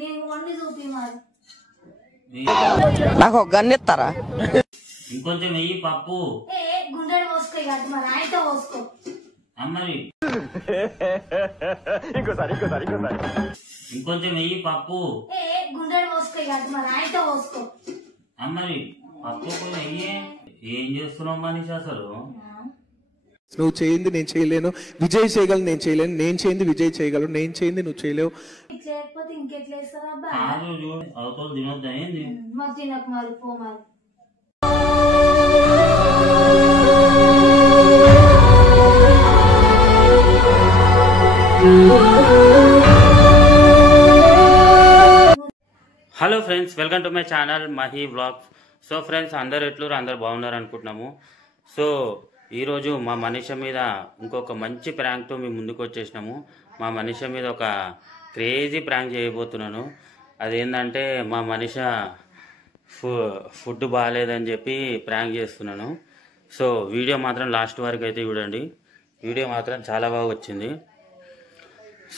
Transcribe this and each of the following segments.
నేను వండి చూపి మరి నాకు ఒక గన్ను ఇస్తారా? ఇంకొంచెం వెయ్యి పప్పు. గుండెడు పోసుకో కాదు మరి ఆయనతో పోసుకో అమ్మరి. ఇంకొంచెం వెయ్యి పప్పు. గుండెడు పోసుకో కాదు మరి ఆయనతో పోసుకో అమ్మరి. పప్పు వెయ్యి. ఏం చేస్తున్నావు మనిషి అసలు? నువ్వు చేయింది నేను చేయలేను, విజయ్ చేయగలను నేను చేయలేను, నేను చేయింది విజయ్ చేయగలరు, నేను చేయింది నువ్వు చేయలేవు. లేకపోతే ఇంకెట్లా వేస్తారా అబ్బా? చూడు అవతల తినొద్దా ఏంది? మరి తినకు మరి పో మరి. Hello friends, welcome to my channel Mahi vlogs. So friends, అందరు ఎట్లూరు, అందరు బాగున్నారు అనుకుంటున్నాము. సో ఈరోజు మా మనిషి మీద ఇంకొక మంచి ప్రాంక్తో మేము ముందుకు వచ్చేసినాము. మా మనిషి మీద ఒక క్రేజీ ప్రాంక్ చేయబోతున్నాను. అదేంటంటే మా మనిషి ఫుడ్ బాగాలేదని చెప్పి ప్రాంక్ చేస్తున్నాను. సో వీడియో మాత్రం లాస్ట్ వరకు అయితే చూడండి. వీడియో మాత్రం చాలా బాగా వచ్చింది.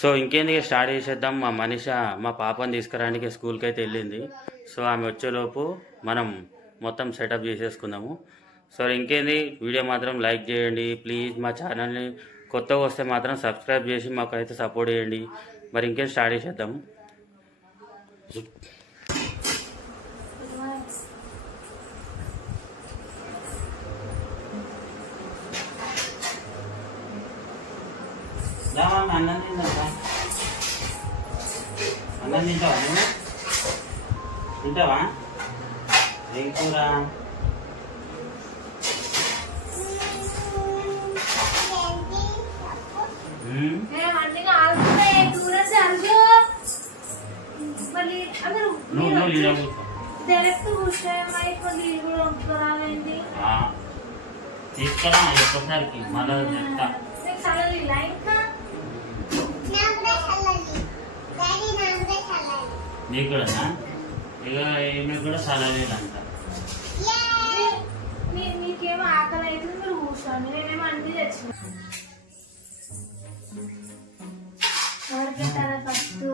సో ఇంకేందుకు స్టార్ట్ చేసేద్దాం. మా మనిషి మా పాపని తీసుకురానికి స్కూల్కి అయితే వెళ్ళింది. సో ఆమె వచ్చేలోపు మనం మొత్తం సెటప్ చేసేసుకుందాము. సో ఇంకేంది, వీడియో మాత్రం లైక్ చేయండి ప్లీజ్. మా ఛానల్ని కొత్తగా వస్తే మాత్రం సబ్స్క్రైబ్ చేసి మాకు అయితే సపోర్ట్ చేయండి. మరి ఇంకేం స్టార్ట్ చేసేద్దాము. అన్నం తింటా. అన్నం తింటావా? నువ్వు తింటావా? ఏం కూర? తీసుకురా ఒక్కసారికి మళ్ళీ చెప్తా. నీకు కూడానా? ఇక ఏమి కూడా చల్లలేదంట. మీకేమో ఆకలి అయితే మీరు కూర్చోండి, నేనేమో అన్ని తెచ్చిన. ఎవరు పెట్టారా ఫస్ట్?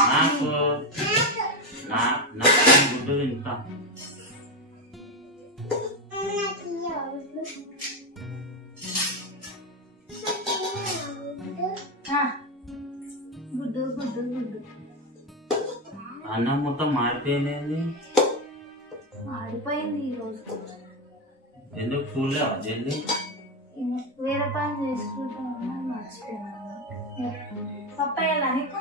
నాకు గుడ్డు తింటా. గుడ్డు గుడ్డు గుడ్డు. అన్నం మొత్తం మాడిపోయింది. మాడిపోయింది ఈరోజు. ఎందుకు చూడలేవా జల్దీ? వేరే పని చేసుకుంటాను, మర్చిపోయాను. పప్పాయాలా నీకు?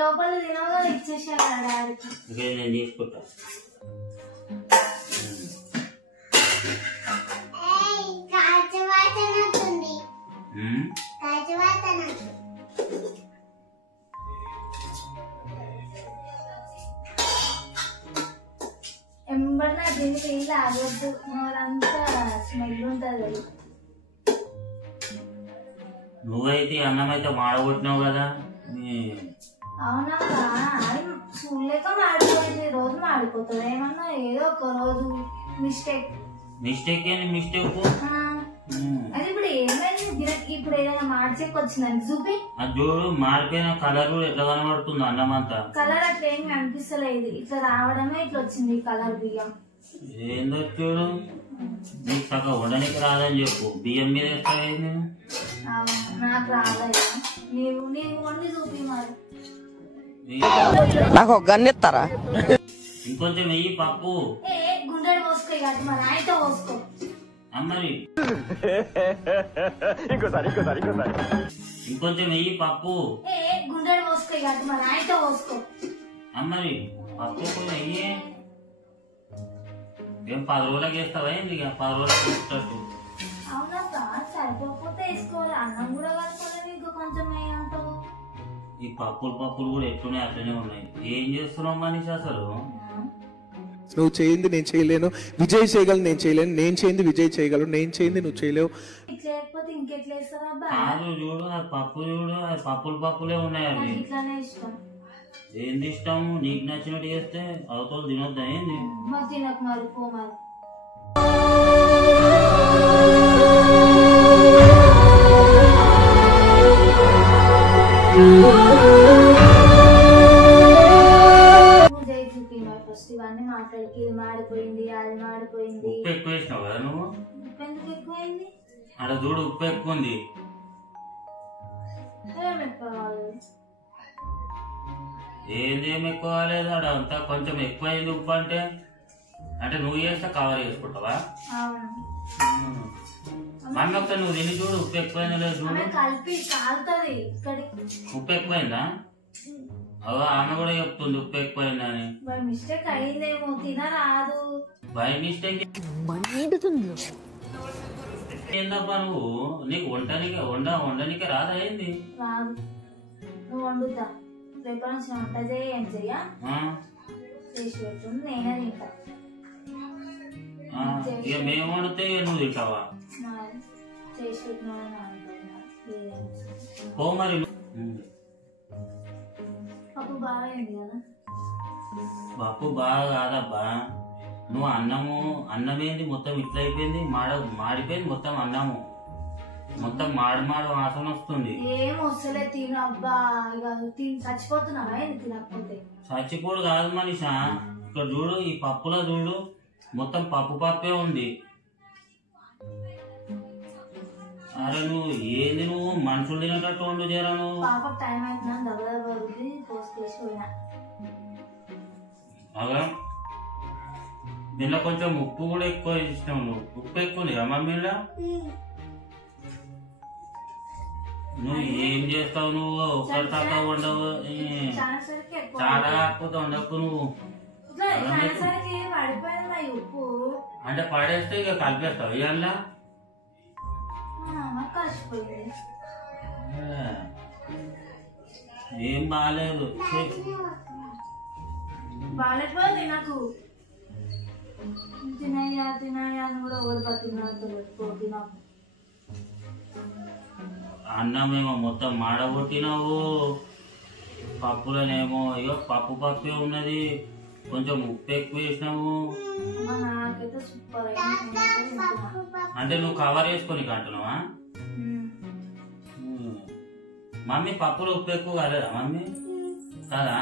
లోపల తినగా ఇచ్చేసాను డాడీకి. నేను తీసుకుంటా. ఎంబడి నా దీన్ని నీళ్ళు ఆగొద్దు, మరంతా స్మెల్ ఉంటుంది. నువ్వైతే అన్నం అయితే మాడగొట్టినావు కదా. అవునా? చూడలేక మాడిపోయింది. రోజు మాడిపోతుంది. ఏమన్నా ఏదో ఒక రోజు మిస్టేక్. మిస్టేక్ ఏంటి? మిస్టేక్ అది ఇప్పుడు ఏమైంది? ఇప్పుడు ఏదైనా మార్చేకి వచ్చిందని చూపి. అది చూడు, మారిపోయిన కలర్ కూడా ఎట్లా కనబడుతుంది అన్నం అంతా. కలర్ అట్లా ఏం కనిపిస్తలేదు, ఇట్లా రావడమే ఇట్లా వచ్చింది కలర్. బియ్యం ఏందో చూడు, నీకు సగం వండడానికి రాదని చెప్పు. బియ్యం మీద వేస్తావేంది? నాకు రాలేదు. నీవు వండి చూపి మరి. నాకు ఒక గన్ను ఇస్తారా? ఇంకొంచెం వెయ్యి పప్పు. గుండెడు పోసుకో కాదు మరి ఆయనతో పోసుకో. అమ్మరి. ఇంకొంచెం వెయ్యి పప్పు. గుండెడు పోసుకో కాదు మరి ఆయనతో పోసుకో. అమ్మరి. పప్పు వెయ్యి. ఏం 10 రోజులకి వేస్తావా ఏంది? 10 రోజులకి వేసేటట్టు. అవునా? సరిపోతే వేసుకోవాలి. అన్నం కూడా కలుపుకోలేదు, ఇంకా కొంచెం వేయంటావు. ఈ పప్పులు కూడా ఎట్లున్నాయి అట్లనే ఉన్నాయి. ఏం చేస్తున్నావు మనిషి అసలు? నువ్వు చేయింది నేను చేయలేను, విజయ్ చేయగలను నేను చేయలేను, నేను చేయింది విజయ్ చేయగలరు, నేను చేయింది నువ్వు చేయలేవు. లేకపోతే ఇంకెట్లా వేస్తారా అబ్బా? చూడు, అది పప్పు చూడు, అది పప్పులే ఉన్నాయి. అవి ఇట్లానే ఇష్టం. ఏంది ఇష్టం? నీకు నచ్చినట్టు చేస్తే అవతల తినొద్దా ఏంది? మరి తినకు మరి పో మరి. ఫస్ట్ ఇవన్నీ మాట్లాడికి ఇది మాడిపోయింది అది మాడిపోయింది. ఉప్పు ఎక్కువ వేసినావు కదా నువ్వు? ఉప్పు ఎందుకు ఎక్కువైంది? అక్కడ చూడు ఉప్పు ఎక్కువ ఉంది. ఏమి ఎక్కువ కావాలి? ఏం ఎక్కువ కాలేదు, అక్కడ అంతా కొంచెం ఎక్కువైంది ఉప్పు. అంటే నువ్వు చేస్తే కవర్ చేసుకుంటావా? మమ్మీ ఒకసారి నువ్వు తిని చూడు ఉప్పు ఎక్కువైందా లేదు చూడు. కలిపి కాలుతుంది. ఉప్పు ఎక్కువైందా? అవో ఆమె కూడా చెప్తుంది ఉప్పు ఎక్కువైందా అని. బై మిస్టేక్ అయిందేమో, తినరాదు. బై మిస్టేక్ ఏందబ్బా నువ్వు? నీకు వండనికే రాదా ఏంది? రాదు. నువ్వు వండుతా రేపటి నుంచి వంట చేయి. ఏం చెయ్యా చేసి పెట్టుంది, నేనే తింటా. ఇక మేము వండితే నువ్వు తింటావా? చేసి పెట్టినా పో మరి. పప్పు బాగా అయింది కదా? పప్పు బాగా కాదబ్బా, నువ్వు అన్నమేంది మొత్తం ఇట్లా అయిపోయింది, మాడిపోయింది మొత్తం. అన్నము మొత్తం మాడి వాసన వస్తుంది. ఏం వస్తలే తినబ్బా. ఇక చచ్చిపోతున్నావా ఏంది తినకపోతే? చచ్చిపోడు కాదు మనిషా, ఇక్కడ చూడు ఈ పప్పులో చూడు మొత్తం పప్పే ఉంది. అరే నువ్వు ఏంది, నువ్వు మనుషులు తినేటట్టు వండు చేరా నువ్వు. పాప టైం అవుతున్నా దెబ్బ పోసుకేసి పోయినా. అలా దీనిలో కొంచెం ఉప్పు కూడా ఎక్కువ ఇష్టం. నువ్వు ఉప్పు ఎక్కువ ఉంది కదా మమ్మీలో. నువ్వు ఏం చేస్తావు? నువ్వు ఒకరి తాత వండవు, చాలా కాకపోతే వండకు నువ్వు. ఉప్పు అంటే పడేస్తే ఇక కలిపేస్తావు ఇవాళ. కలిసిపోయింది. ఏం బాగాలేదు. బాగాలేకపోతే నాకు తినయ్యా అని కూడా ఓడిపోతున్నట్టు పెట్టుకోకి. నాకు అన్నమేమో మొత్తం మాడగొట్టినావు, పప్పులనేమో ఇగో పప్పే ఉన్నది, కొంచెం ఉప్పు ఎక్కువ వేసినావు. నాకైతే సూపర్. అంటే నువ్వు కవర్ చేసుకొని అంటున్నావా? మమ్మీ పప్పులో ఉప్పు ఎక్కువ కాలేదా మమ్మీ? కదా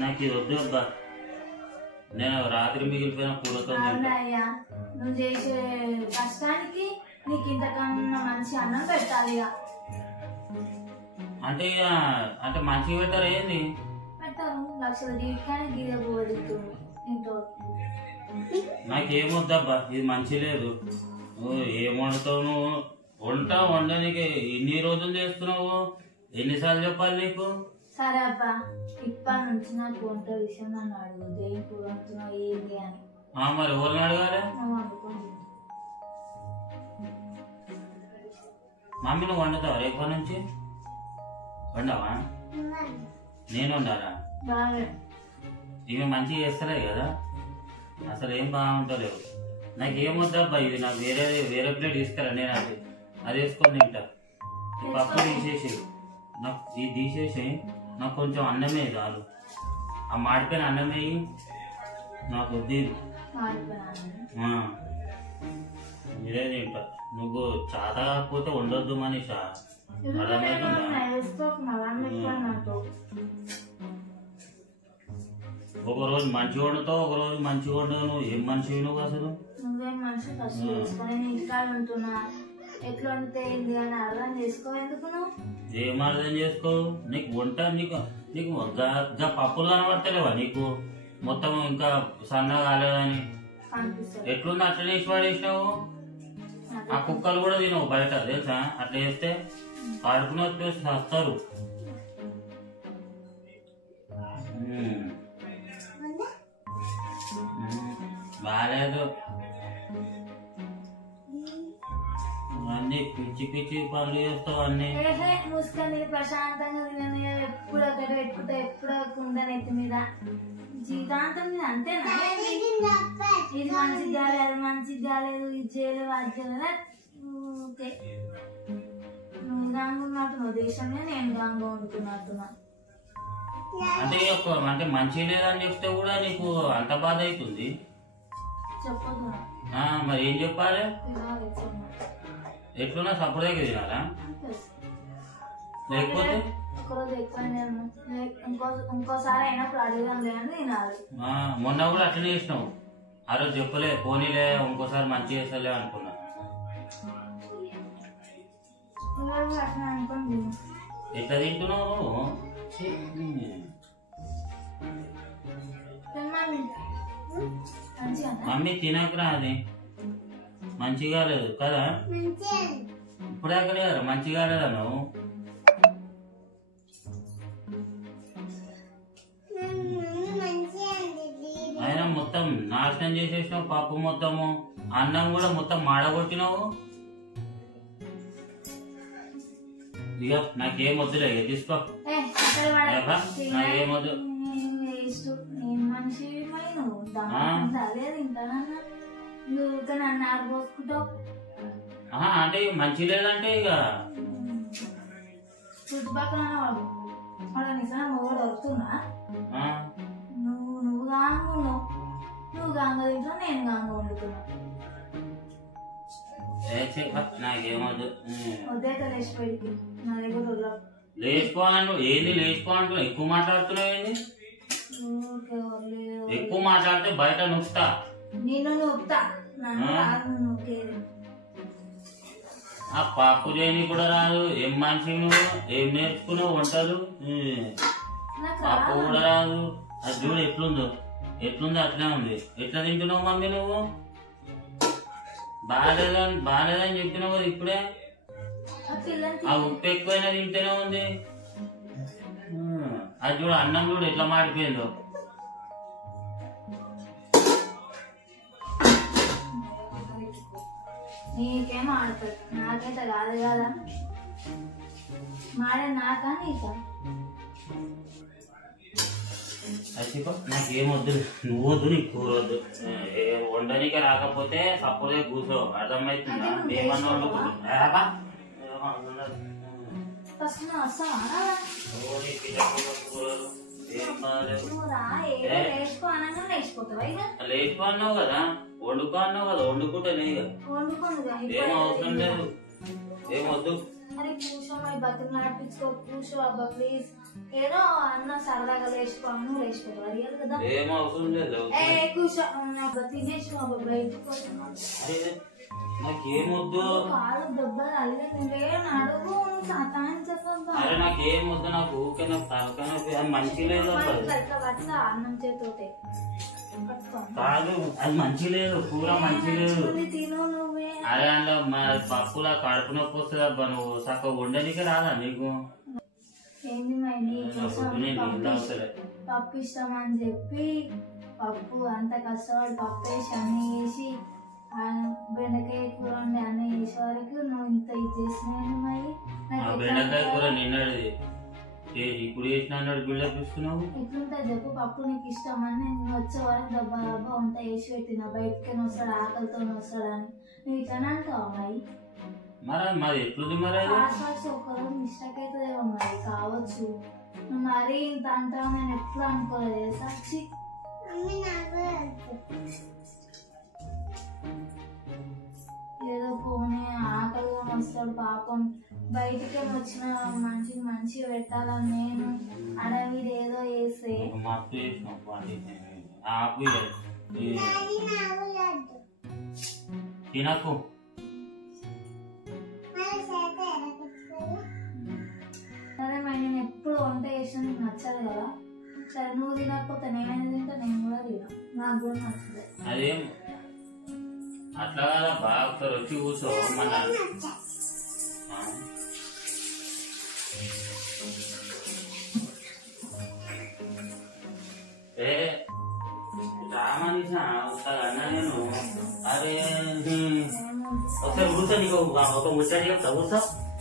నాకు ఇది వద్దు అబ్బా, నేను రాత్రి మిగిలిపోయిన కూరతో. అవునయ్యా, నువ్వు చేసే కష్టానికి నీకు ఇంతకన్నా మంచి అన్నం పెట్టాలి. అంటే మంచిగా పెట్టారు ఏంది? పెట్టారు లక్షల కానీ గిదే పోదు ఇంట్లో. నాకేమొద్దబ్బా, ఇది మంచి లేదు. ఏం వండుతావు నువ్వు? వండడానికి ఎన్ని రోజులు చేస్తున్నావు? ఎన్నిసార్లు చెప్పాలి నీకు? సరే అబ్బా, ఇప్పటి నుంచి నాకు వంట విషయం నన్ను అడుగు. దేని కూర వండుతున్నావు ఏంటి అని. మరి ఎవరిని అడగాలి? మమ్మీ నువ్వు వండుతావా రేపటి నుంచి? వండవా? నేను వండాలా? ఇవి మంచిగా చేస్తలే కదా, అసలు ఏం బాగుంటలేవు. నాకేమొద్దబ్బా, ఇది నాకు వేరే ప్లేట్ తీసుకురా, నేను అది వేసుకొని తింటా. ఈ పప్పు తీసేసి నాకు ఇది తీసేసి నాకు కొంచెం అన్నమే చాలు. ఆ మాడిపోయిన అన్నమే నాకు వద్దు. ఇదే తింటా. నువ్వు చాత కాకపోతే ఉండొద్దు మనీషా, అర్థమవుతుందా? ఒక రోజు మంచిగా వండుతావు, ఒక రోజు మంచిగా వండవు. నువ్వు ఏం మనిషి నువ్వు అసలు? నువ్వేం మనిషి? ఫస్ట్ చేసుకొని ఇంటికాడ ఉంటున్నా, ఎట్లా వండితే ఏంది అని అర్థం చేసుకో. ఎందుకు నువ్వు ఏం అర్థం చేసుకో? నీకు వంట నీకు పప్పులు కనబడతలేవా నీకు? మొత్తం ఇంకా సన్నగా కాలేదని ఎట్లుంది అట్లా వేసి పడేసినావు. ఆ కుక్కలు కూడా తినవు బయట తెలుసా? అట్లా చేస్తే కడుపున వచ్చేసి వస్తారు. బాగాలేదు, అన్ని పిచ్చి పనులు చేస్తావు అన్ని. మూసుకొని ప్రశాంతంగా తినని ఎప్పుడు అక్కడ పెట్టుకుంటా, ఎప్పుడు కుండ నెత్తి మీద జీవితాంతం అంతేనా? ఇది మంచిగా కాలేదు, అది మంచిగా కాలేదు, ఇది చేయలేదు, అది చేయలేదు. నువ్వు గాంగు ఉన్నట్టున్నావు, దేశంలో నేను గాంగు వండుకున్నట్టున్నా. అంటే మంచి లేదని చెప్తే కూడా నీకు అంత బాధ అవుతుంది. చెప్పదు మరి ఏం చెప్పాలి? ఎట్లున్నా సపోర్ట్ దగ్గర తినాలా? లేకపోతే ఒకరోజు ఎక్కువ ఇంకోసారి అయినప్పుడు అడగంలే అని తినాలి. మొన్న కూడా అట్లనే చేసినావు. ఆ రోజు చెప్పలే, పోనీలే ఇంకోసారి మంచి చేస్తలే అనుకున్నా. అట్లా అనుకోండి. ఎట్లా తింటున్నావు? మమ్మీ తినకరా, అది మంచిగా లేదు కదా. ఇప్పుడు అక్కడ కదా మంచిగా లేదా నువ్వు? అయినా మొత్తం నాశనం చేసేసినావు పప్పు మొత్తము, అన్నం కూడా మొత్తం మాడగొట్టినావు. ఇక నాకేం వద్దులే, ఇక తీసుకో. నాకేం వద్దు. అంటే మంచి లేదంటే ఇక చుట్టుపక్కల వాడు నిజంగా మొగడు వస్తున్నా, నువ్వు గాంగు నువ్వు గాంగ తింటా, నేను గాంగ వండుతున్నా. నాకేమొద్దు. వద్దైతే లేచిపోయి నా దగ్గర లేచిపోవాలంటు ఏంది? లేచిపోవాలంటు ఎక్కువ మాట్లాడుతున్నావు ఏంది? ఎక్కువ మాట్లాడితే బయట నొక్కుతా. నేను నొక్కుతా, నన్ను నొక్కేది. ఆ పప్పు చేయని కూడా రాదు. ఏం మనిషి నువ్వు? ఏం నేర్చుకున్నావు వంటలు? పప్పు కూడా రాదు. అది చూడు ఎట్లుందో అట్లే ఉంది. ఎట్లా తింటున్నావు మమ్మీ నువ్వు? బాగాలేదని చెప్తున్నావు కదా ఇప్పుడే. ఆ ఉప్పు ఎక్కువైనా తింటేనే ఉంది. అది చూడు అన్నం చూడు ఎట్లా మాడిపోయిందో. నీకేమో ఆడుతుంది, నాకైతే కాదు కదా. మాడే నాకా నీకా? నాకేమొద్దు, నువ్వు వద్దు, నీకు కూర వద్దు. వండనిక రాకపోతే సపోర్ట్ కూర్చో, అర్థమవుతుందా? ఏమన్నా వండుకుంటున్నా లేచిపో అన్నావు కదా, వండుకో అన్నావు కదా, వండుకుంటేనే ఇక ఏం అవసరం లేదు. ఏమొద్దు. అరే కూర్చో, మరి బతుకు నడిపించుకో, కూర్చో అబ్బా ప్లీజ్. ఏదో అన్న సరదాగా లేచిపో, నువ్వు లేచిపోతావు అడిగారు కదా. ఏం అవసరం లేదు. కూర్చో, తినేసుకో అబ్బా బయటకు. నాకేమొద్దు. కాలు దెబ్బలు అలిగే నడుగు సతాయించబ్బా. అరే నాకేమొద్దు, నాకు ఊకే నాకు తలకాయ మంచి లేదు. అన్నం చేతోటే కాదు, అది మంచి లేదు, కూర మంచి లేదు. తిను నువ్వే. అరే అందులో మా పప్పులా కడుపు నొప్పి వస్తుంది అబ్బా. నువ్వు చక్కగా వండడానికి రాదా నీకు? ఏంది పప్పు ఇష్టమని చెప్పి పప్పు అంత కష్టపడి పప్పు వేసి అన్ని వేసి బెండకాయ కూర ఉండి అన్ని వేసే వరకు నువ్వు ఇంత ఇది చేసినావు. మరి బెండకాయ కూర నిన్నది ఇప్పుడు వేసిన బిల్డప్ ఇస్తున్నావు. ఎట్లుంటుంది చెప్పు? పప్పు నీకు ఇష్టమని నేను వచ్చే వరకు దెబ్బ దెబ్బ వంట వేసి పెట్టిన, బయటకి వస్తాడు ఆకలితో వస్తాడని. నువ్వు ఇట్లానే అంటావు మరి. మరి ఎట్లుంది? మరి ఒకరోజు మిస్టేక్ అయితే మరి కావచ్చు. నువ్వు మరీ ఇంత అంటావు, నేను ఎట్లా అనుకోలేదు సాక్షి. ఏదో పోనీ ఆకలిగా వస్తాడు పాపం, బయటికే వచ్చిన మంచిగా పెట్టాలని నేను అడవి ఏదో వేస్తే తినకు. సరే మరి నేను ఎప్పుడు వంట చేసిన నీకు నచ్చదు కదా. సరే నువ్వు తినకపోతే నేనేది తింటా, నేను కూడా తినా, నాకు కూడా నచ్చదు. అదేం అట్లా కదా, బాగా ఒకసారి వచ్చి కూర్చో. మన రామనిష ఒకసారి అన్నా నేను. అరే ఒకసారి కూర్చో, నీకు ఒక ముచ్చట చెప్తా, కూర్చో.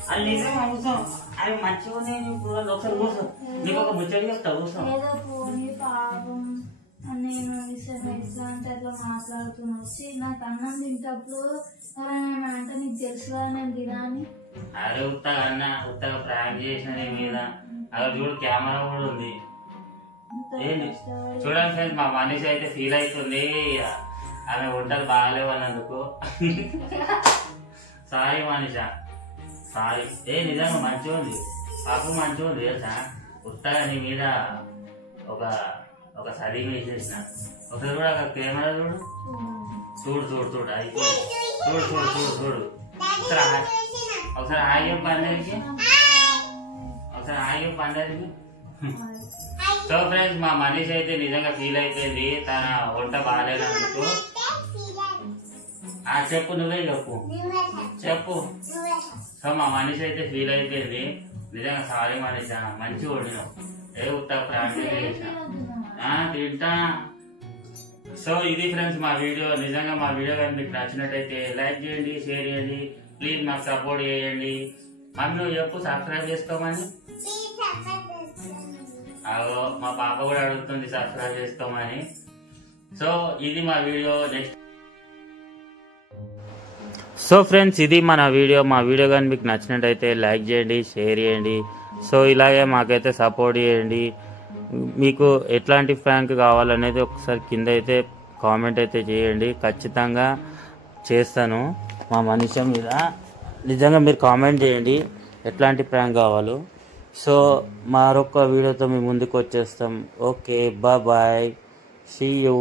అది నిజంగా కూర్చో. అవి మంచిగా ఒకసారి కూర్చో, నీకు ఒక ముచ్చట చెప్తా, కూర్చో. ఏదో పోనీ పాపం నేను ఎట్లా అంటే అట్లా మాట్లాడుతున్నా వచ్చి నాకు అన్నం తింటప్పుడు ఎవరైనా అంటే నీకు తెలుసు కదా నేను తినాని అరే ఉత్తగా అన్న ఉత్తగా ప్రాంక్ చేసిన నీ మీద అక్కడ చూడు కెమెరా కూడా ఉంది. ఏంటి చూడండి ఫ్రెండ్స్, మా మనిషి అయితే ఫీల్ అవుతుంది ఆమె వంటలు బాగాలేవు అన్నందుకు. సారీ మనిష, సారీ. నిజంగా మంచిగా ఉంది, పాపం మంచిగా ఉంది తెలుసా. ఉత్తగా నీ మీద ఒక సరి వేసేసిన. ఒకసారి కూడా అక్కడ కెమెరా చూడు, చూడు చూడు చూడు అది చూడు చూడు చూడు చూడు. ఒకసారి ఆగి పందరికి, ఒకసారి ఆగి పందరికి. సో ఫ్రెండ్స్, మా మనిషి అయితే నిజంగా ఫీల్ అయిపోయింది తన వంట బాగాలేనందుకు. చెప్పు, నువ్వే చెప్పు చెప్పు. సో మా మనిషి అయితే ఫీల్ అయిపోయింది. నిజంగా సారీ మనిషి, మంచిగా వండినావు. ఉత్తా ప్రాంతం తింటా. సో ఇది ఫ్రెండ్స్ మా వీడియో. నిజంగా మా వీడియో కానీ మీకు నచ్చినట్టయితే లైక్ చేయండి, షేర్ చేయండి, ప్లీజ్ మాకు సపోర్ట్ చేయండి. మమ్మీ నువ్వు చెప్పు సబ్స్క్రైబ్ చేసుకోమని. మా పాప కూడా అడుగుతుంది సబ్స్క్రైబ్ చేసుకోమని. సో ఇది మా వీడియో. నెక్స్ట్ సో ఫ్రెండ్స్ ఇది మన వీడియో. మా వీడియో కానీ మీకు నచ్చినట్టయితే లైక్ చేయండి, షేర్ చేయండి. సో ఇలాగే మాకైతే సపోర్ట్ చేయండి. మీకు ఎట్లాంటి ప్రాంక్ కావాలనేది ఒకసారి కింద అయితే కామెంట్ అయితే చేయండి, ఖచ్చితంగా చేస్తాను మా మనిషి మీద. నిజంగా మీరు కామెంట్ చేయండి ఎట్లాంటి ప్రాంక్ కావాలో. సో మరొక వీడియోతో మీ ముందుకు వచ్చేస్తాం. Okay, bye, see you.